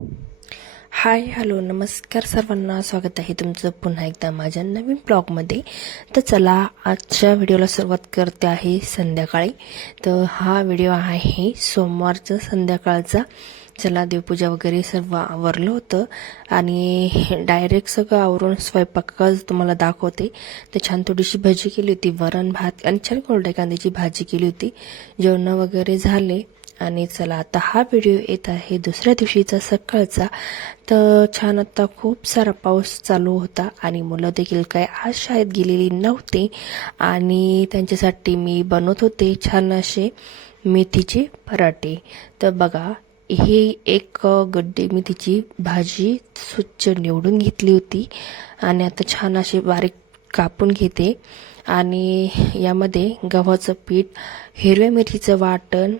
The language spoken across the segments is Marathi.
हाय हॅलो नमस्कार सर्वांना, स्वागत आहे तुमचं पुन्हा एकदा माझ्या नवीन ब्लॉगमध्ये. तर चला, आजच्या व्हिडिओला सुरुवात करते आहे संध्याकाळी. तर हा व्हिडिओ आहे सोमवारचा संध्याकाळचा. चला, देवपूजा वगैरे सर्व आवरलं होतं आणि डायरेक्ट सगळं आवरून स्वयंपाकच तुम्हाला दाखवते. तर छान थोडीशी भजी केली होती, वरण भात आणि छान कोरड्या कांद्याची भाजी केली होती. जेवण वगैरे झाले आणि चला आता हा व्हिडिओ येत आहे दुसऱ्या दिवशीचा सकाळचा. तर छान आता खूप सारा पाऊस चालू होता आणि मुलं देखील काय आज शाळेत गेलेली नव्हते आणि त्यांच्यासाठी मी बनवत होते छान असे मेथीचे पराठे. तर बघा, ही एक गड्डी मेथीची भाजी स्वच्छ निवडून घेतली होती आणि आता छान असे बारीक कापून घेते आणि यामध्ये गव्हाचं पीठ, हिरव्या मिरचीचं वाटण,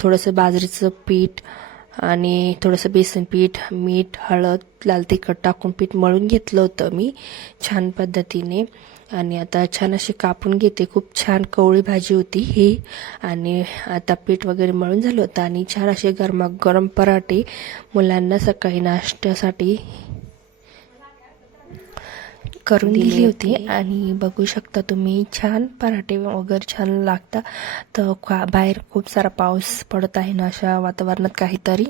थोडंसं बाजरीचं पीठ आणि थोडंसं बेसन पीठ, मीठ, हळद, लाल तिखट टाकून पीठ मळून घेतलं होतं मी छान पद्धतीने. आणि आता छान अशी कापून घेते. खूप छान कवळी भाजी होती ही. आणि आता पीठ वगैरे मळून झालं होतं आणि छान असे गरमागरम पराठे मुलांना सकाळी नाश्त्यासाठी करून दिली होती. आणि बघू शकता तुम्ही, छान पराठे वगैरे छान लागतात. तर बाहेर खूप सारा पाऊस पडत आहे ना, अशा वातावरणात काहीतरी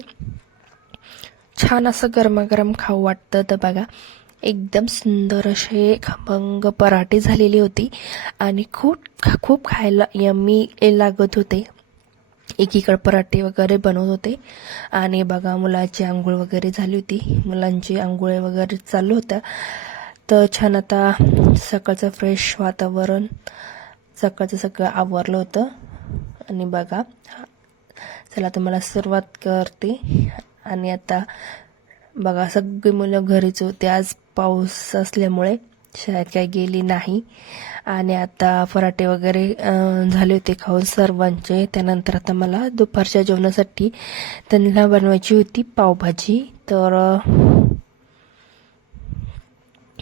छान असं गरमागरम खाऊ वाटतं. तर बघा, एकदम सुंदर असे खमंग पराठे झालेली होती आणि खूप खूप खायला यम्मी लागत होते. एकीकडे पराठे वगैरे बनवत होते आणि बघा, मुलाची आंघोळ वगैरे झाली होती, मुलांची आंघोळ वगैरे चालू होत्या. तर छान आता सकाळचं फ्रेश वातावरण, सकाळचं सगळं आवरलं होतं. आणि बघा, चला तुम्हाला सुरुवात करते. आणि आता बघा, सगळी मुलं घरीच होते, आज पाऊस असल्यामुळे शाळेत काही गेली नाही. आणि आता पराठे वगैरे झाले होते खाऊन सर्वांचे. त्यानंतर आता मला दुपारच्या जेवणासाठी त्यांना बनवायची होती पावभाजी. तर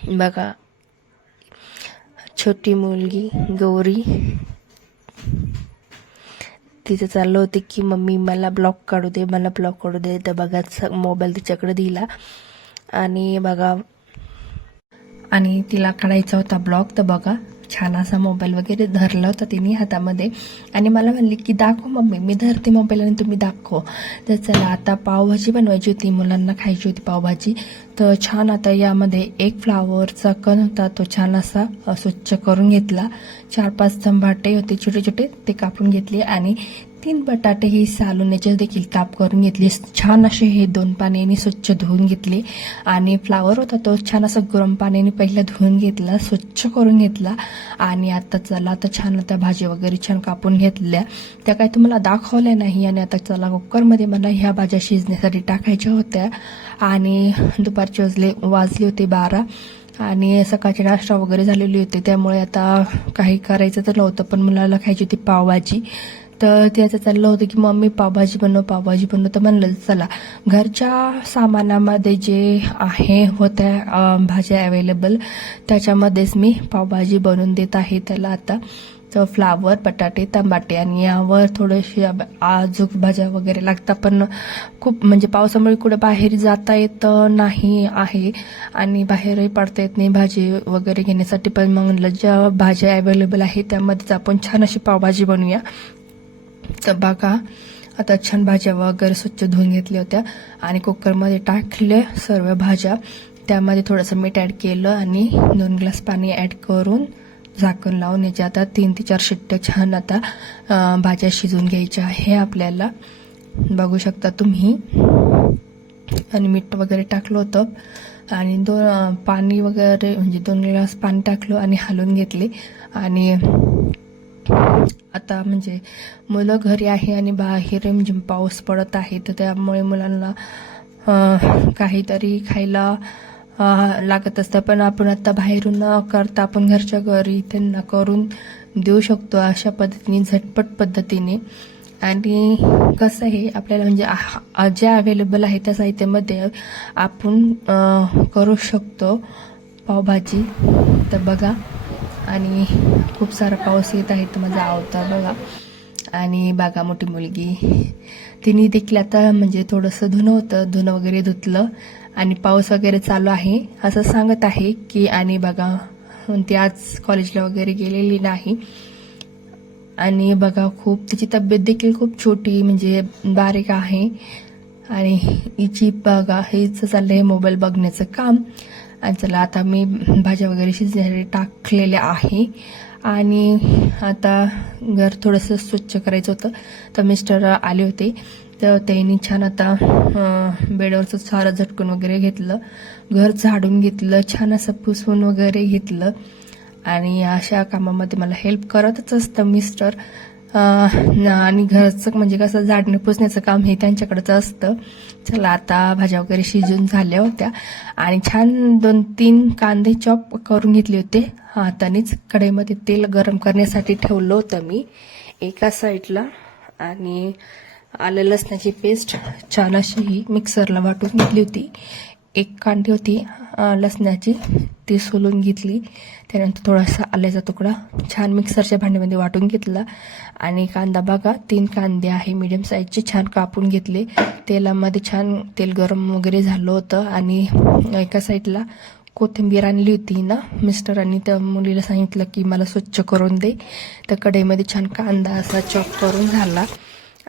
बघा, छोटी मुलगी गौरी तिचं चाललं होते की मम्मी मला ब्लॉग काढू दे, मला ब्लॉग काढू दे. तर बघा, मोबाईल तिच्याकडे दिला आणि बघा, आणि तिला काढायचा होता ब्लॉग. तर बघा, छान असा मोबाईल वगैरे धरला होता तिने हातामध्ये आणि मला म्हणली की दाखव मम्मी, मी धरते मोबाईल आणि तुम्ही दाखव. तर चला, आता पावभाजी बनवायची होती, मुलांना खायची होती पावभाजी. तर छान आता यामध्ये एक फ्लावरचा कण होता, तो छान असा स्वच्छ करून घेतला. 4-5 चंभाटे होते छोटे छोटे, ते कापून घेतले आणि 3 बटाटे ही सालून देखील काप करून घेतले. छान असे हे 2 पाण्याने स्वच्छ धुवून घेतले. आणि फ्लावर होता तो छान असं गरम पाण्याने पहिला धुवून घेतला, स्वच्छ करून घेतला. आणि आता चला, आता छान आता भाजी वगैरे छान कापून घेतल्या. त्या काही तुम्हाला दाखवल्या नाही. आणि आता चला, कुकरमध्ये मला ह्या भाज्या शिजण्यासाठी टाकायच्या होत्या. आणि दुपारचे वाजले होते 12 आणि सकाळची नाश्ता वगैरे झालेली होती, त्यामुळे आता काही करायचं तर नव्हतं, पण मुलाला खायची होती पावभाजी. तर त्याचं चाललं होतं की मम्मी पावभाजी बनव, पावभाजी बनव. तर म्हणलं चला, घरच्या सामानामध्ये जे आहे होत्या भाज्या अवेलेबल, त्याच्यामध्येच मी पावभाजी बनवून देत आहे त्याला आता. तर फ्लावर, बटाटे, टमाटे आणि यावर थोडेसे अजून भाज्या वगैरे लागतात, पण खूप म्हणजे पावसामुळे कुठं बाहेर जाता येत नाही आहे आणि बाहेरही पडता येत नाही भाजी वगैरे घेण्यासाठी. पण म्हणलं, ज्या भाज्या अवेलेबल आहे त्यामध्येच आपण छान अशी पावभाजी बनवूया. तर बघा, आता छान भाज्या वगैरे स्वच्छ धुवून घेतल्या होत्या आणि कुकरमध्ये टाकले सर्व भाज्या. त्यामध्ये थोडंसं मीठ ॲड केलं आणि 2 ग्लास पाणी ॲड करून झाकण लावून याच्या आता 3 ते 4 शिट्ट्या छान आता भाज्या शिजवून घ्यायच्या आहे आपल्याला. बघू शकता तुम्ही. आणि मीठ वगैरे टाकलं होतं आणि पाणी वगैरे म्हणजे 2 ग्लास पाणी टाकलं आणि हलवून घेतले. आणि आता म्हणजे मुलं घरी आहे आणि बाहेर म्हणजे पाऊस पडत आहे, तर त्यामुळे मुलांना काहीतरी खायला लागत असतं. पण आपण आता बाहेरून न करता आपण घरच्या घरी त्यांना करून देऊ शकतो अशा पद्धतीने, झटपट पद्धतीने. आणि कसं आहे, आपल्याला म्हणजे ज्या अवेलेबल आहे त्या साहित्यामध्ये आपण करू शकतो पावभाजी. तर बघा, आणि खूप सारा पाऊस येत आहे, तर माझा आवता बघा. आणि बघा मोठी मुलगी, तिने देखील आता म्हणजे थोडंसं धुणं होतं, धुणं वगैरे धुतलं आणि पाऊस वगैरे चालू आहे असं सांगत आहे की. आणि बघा ती आज कॉलेजला वगैरे गेलेली नाही. आणि बघा खूप तिची तब्येत देखील खूप छोटी म्हणजे बारीक आहे. आणि हिची बघा हेच चाललंय मोबाईल बघण्याचं काम. आणि चला आता मी भाज्या वगैरे शिजण्यासाठी टाकलेल्या आहे. आणि आता घर थोडंसं स्वच्छ करायचं होतं, तर मिस्टर आले होते, तर त्यांनी छान आता बेडवरचं सारं झटकून वगैरे घेतलं, घर झाडून घेतलं, छान असं पुसून वगैरे घेतलं. आणि अशा कामामध्ये मला हेल्प करतच असतं मिस्टर. आणि घरचं म्हणजे कसं झाडणे पुसण्याचं काम हे त्यांच्याकडेच असतं. चला आता भाज्या वगैरे शिजून झाल्या होत्या आणि छान 2-3 कांदे चॉप करून घेतले होते हातानेच. कढईमध्ये तेल गरम करण्यासाठी ठेवलं होतं मी एका साईडला. आणि आलं लसणाची पेस्ट छान अशी मिक्सरला वाटून घेतली होती. एक कांडी होती लसणाची, ती सोलून घेतली. त्यानंतर थोडासा आल्याचा तुकडा छान मिक्सरच्या भांड्यामध्ये वाटून घेतला. आणि कांदा बघा 3 कांदे आहे मीडियम साईजचे, छान कापून घेतले. तेलामध्ये छान तेल गरम वगैरे झालं होतं. आणि एका साईडला कोथिंबीर आणली होती ना मिस्टरांनी, त्या मुलीला सांगितलं की मला स्वच्छ करून दे. तर कढईमध्ये छान कांदा असा चॉप करून झाला.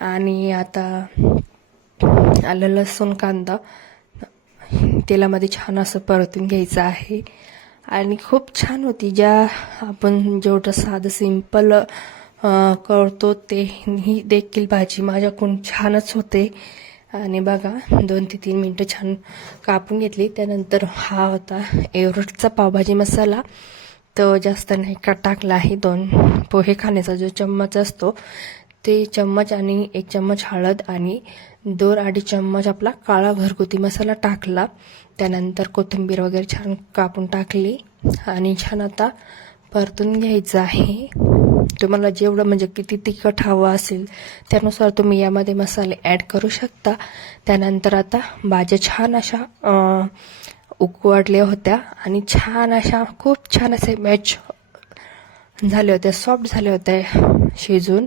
आणि आता आलं लसूण कांदा तेलामध्ये छान असं परतून घ्यायचं आहे. आणि खूप छान होती, ज्या आपण जेवढं साधं सिंपल करतो ते ही देखील भाजी माझ्याकडून छानच होते. आणि बघा 2 ते 3 मिनटं छान कापून घेतली. त्यानंतर हा होता एव्हरेस्टचा पावभाजी मसाला, तो जास्त नाही का टाकला आहे. 2 पोहे खाण्याचा जो चम्मच असतो ते चम्मच, आणि 1 चम्मच हळद, आणि 2-2.5 चम्मच आपला काळा घरगुती मसाला टाकला. त्यानंतर कोथिंबीर वगैरे छान कापून टाकली आणि छान आता परतून घ्यायचं आहे. तुम्हाला जेवढं म्हणजे किती तिखट हवं असेल त्यानुसार तुम्ही यामध्ये मसाले ॲड करू शकता. त्यानंतर आता भाज्या छान अशा उकळल्या होत्या आणि छान अशा खूप छान असे मॅच झाल्या होत्या, सॉफ्ट झाल्या होत्या शिजून.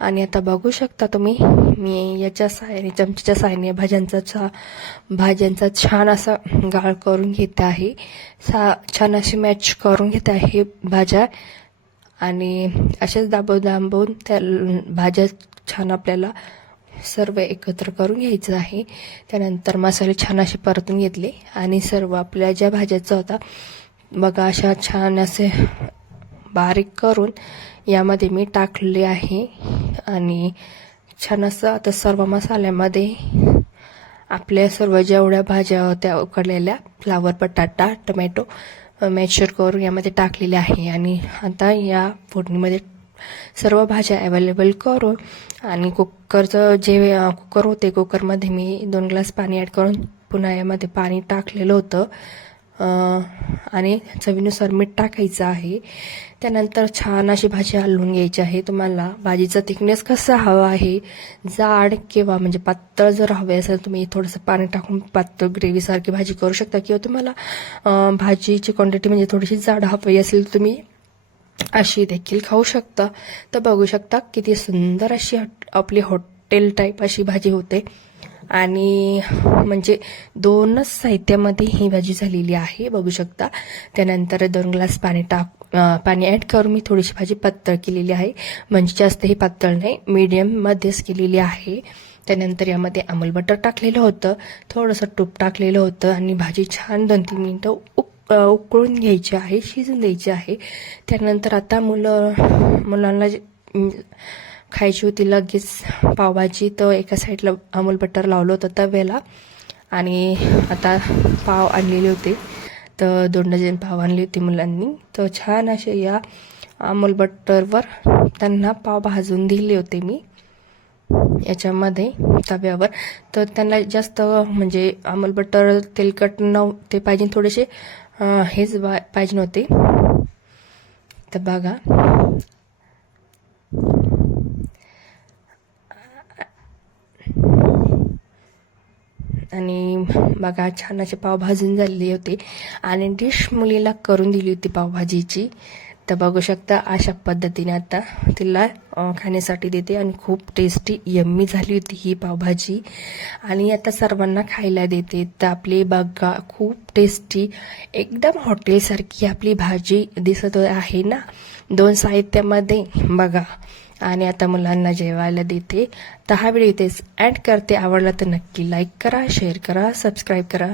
आणि आता बघू शकता तुम्ही, मी याच्या साहाय्याने चमच्याच्या साहाय्याने भाज्यांचा छान असा गाळ करून घेत आहे. छान अशी मॅच करून घेत आहे भाज्या. आणि असेच दाबून त्या भाज्या छान आपल्याला सर्व एकत्र करून घ्यायचं आहे. त्यानंतर मसाले छान असे परतून घेतले आणि सर्व आपल्या ज्या भाज्याचा होता बघा अशा छान असे बारीक करून यामध्ये मी टाकले आहे. आणि छान असं आता सर्व मसाल्यामध्ये आपल्या सर्व जेवढ्या भाज्या होत्या उकडलेल्या, फ्लावर, बटाटा, टमॅटो मॅशर करून यामध्ये टाकलेले आहे. आणि आता या फोडणीमध्ये सर्व भाज्या अवेलेबल करून, आणि कुकरचं जे कुकर होते कुकरमध्ये मी 2 ग्लास पाणी ॲड करून पुन्हा यामध्ये पाणी टाकलेलं होतं. आणि चवीनुसार मीठ टाकायचं आहे. त्यानंतर छान अशी भाजी हलवून घ्यायची आहे. तुम्हाला भाजीचा थिकनेस कसा हवा आहे, जाड किंवा म्हणजे पातळ जर हवे असेल तुम्ही थोडंसं पाणी टाकून पातळ ग्रेव्हीसारखी भाजी करू शकता. किंवा तुम्हाला भाजीची क्वांटिटी म्हणजे थोडीशी जाड हवी असेल तुम्ही अशी देखील खाऊ शकता. तर बघू शकता किती सुंदर अशी आपली हॉटेल टाईप अशी भाजी होते. आणि म्हणजे 2च साहित्यामध्ये ही भाजी झालेली आहे बघू शकता. त्यानंतर 2 ग्लास पाणी ॲड करून मी थोडीशी भाजी पातळ केलेली आहे, म्हणजे जास्तही पातळ नाही, मीडियम मध्येच केलेली आहे. त्यानंतर यामध्ये अमूल बटर टाकलेलं होतं, थोडंसं तूप टाकलेलं होतं आणि भाजी छान 2-3 मिनटं उकळून घ्यायची आहे, शिजून द्यायची आहे. त्यानंतर आता मुलांना खायची होती लगेच पावभाजी, तर एका साईडला अमूल बटर लावलं होतं तव्याला. आणि आता पाव आणलेले होते, तर 2 डझन पाव आणले होते मुलांनी. तर छान असे या अमूल बटरवर त्यांना पाव भाजून दिले होते मी याच्यामध्ये तव्यावर. तर त्यांना जास्त म्हणजे अमूल बटर तेलकट नव्हते पाहिजे, थोडेसे हेच पाहिजे नव्हते. तर बघा आणि बघा छान असे पाव भाजून झालेले होते. आणि डिश मुलीला करून दिली होती पावभाजीची. तर बघू शकता अशा पद्धतीने आता तिला खाण्यासाठी देते आणि खूप टेस्टी यम्मी झाली होती ही पावभाजी आणि आता सर्वांना खायला देते. तर आपली बघा खूप टेस्टी एकदम हॉटेलसारखी आपली भाजी दिसत आहे ना 2 साहित्यामध्ये बघा. आणि आता मुलांना जेवायला देते. तर हा व्हिडिओ इथेच एंड करते. आवडला तर नक्की लाईक करा, शेअर करा, सबस्क्राईब करा.